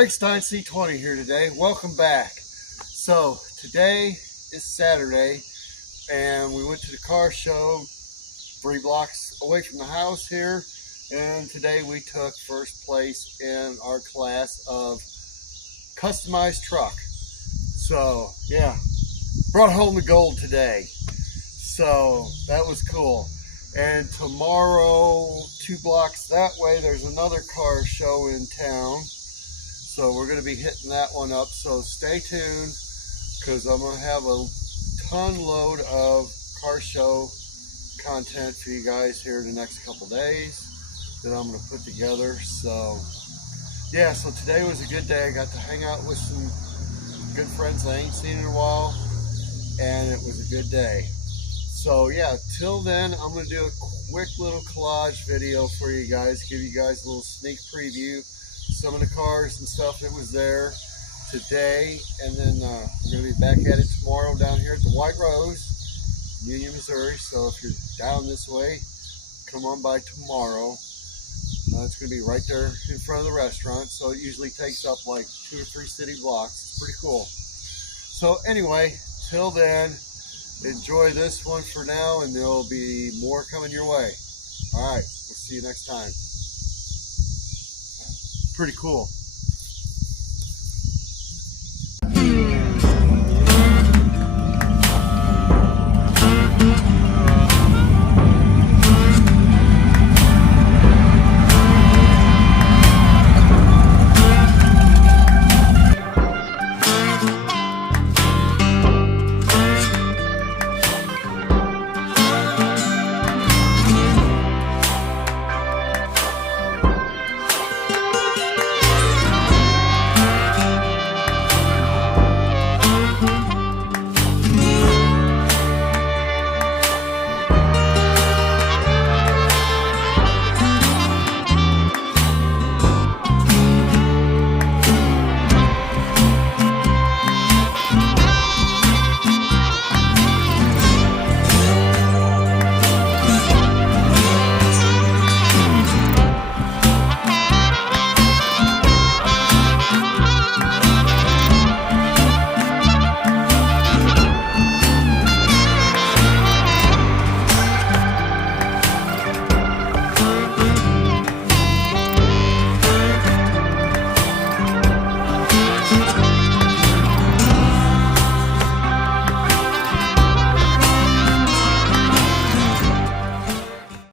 Frankenstein C20 here today. Welcome back. So today is Saturday and we went to the car show 3 blocks away from the house here, and today we took first place in our class of customized truck. So yeah, brought home the gold today. So that was cool. And tomorrow, 2 blocks that way, there's another car show in town. So we're going to be hitting that one up. So stay tuned, because I'm going to have a ton load of car show content for you guys here in the next couple days that I'm going to put together. So yeah, so today was a good day. I got to hang out with some good friends I ain't seen in a while, and it was a good day. So yeah, till then, I'm going to do a quick little collage video for you guys, give you guys a little sneak preview, some of the cars and stuff that was there today, and then we're going to be back at it tomorrow down here at the White Rose, Union, Missouri. So if you're down this way, come on by tomorrow. It's going to be right there in front of the restaurant, so it usually takes up like 2 or 3 city blocks. It's pretty cool. So anyway, till then, enjoy this one for now, and there'll be more coming your way. All right, we'll see you next time. Pretty cool.